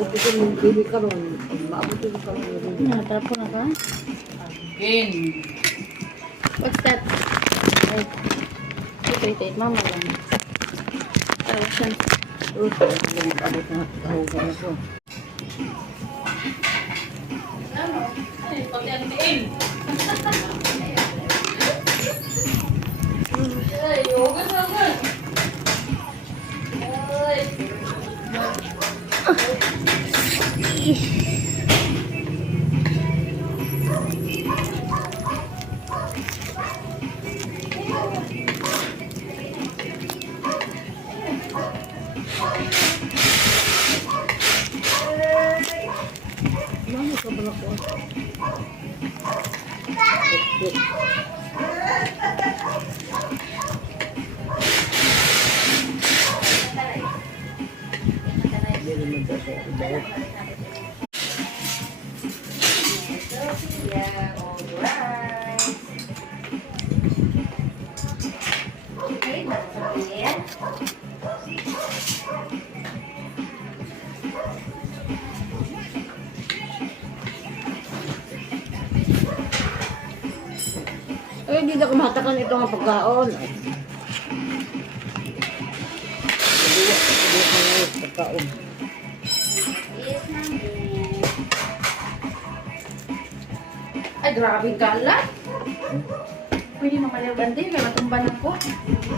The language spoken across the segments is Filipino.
maabot ito ng bibi karon. Maabot ito karon ng bibi. Natapon na ba? Again. What's that? Wait, mama lang. Tapos yan. Ito, abot na kahugan na ko. Ano? Ay, pati ang diin. Ay, yoga naman. Ay. Mami ka ba ko? Hindi naman ba siya ibawag? Yeah, alright. Okay, nakasabit. Eh, hindi na kumatakan ito ang pagkaon. Hindi ko na pagkaon. Yes, mami. Ay, grabe kalat. Pwede mamalaw ganda yun, may matumban ako.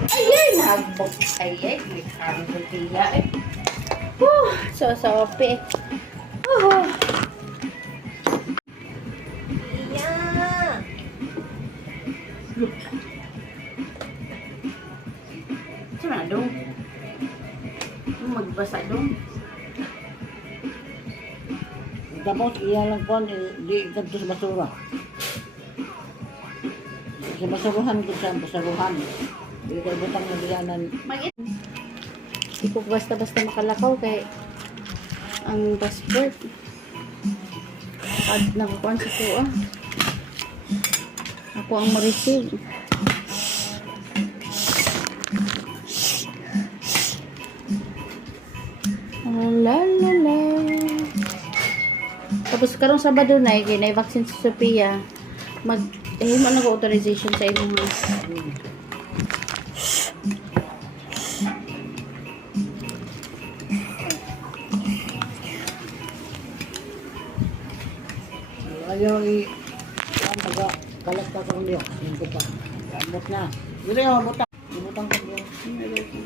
Ayay, nagbok. Ayay, may karang tortilla eh. So, sope. Saan dong? Magbasa dong. Tapos iya lang po, di ganito sa basura. Sa basuruhan ko sa basuruhan. Hindi kayo butang na diyanan. Hindi ko basta-basta makalakaw kay ang passport. Pag nakakuan sa kuha. Ako ang ma-receive. La la la. Tapos karong Sabado na kay na vaccine sa Sophia. Mo na ko authorization sa imong Ayaw ang taga kalat ka kang diyo. Hindi ko pa. Abot na. Dito yung abot. Ibutang ko diyo.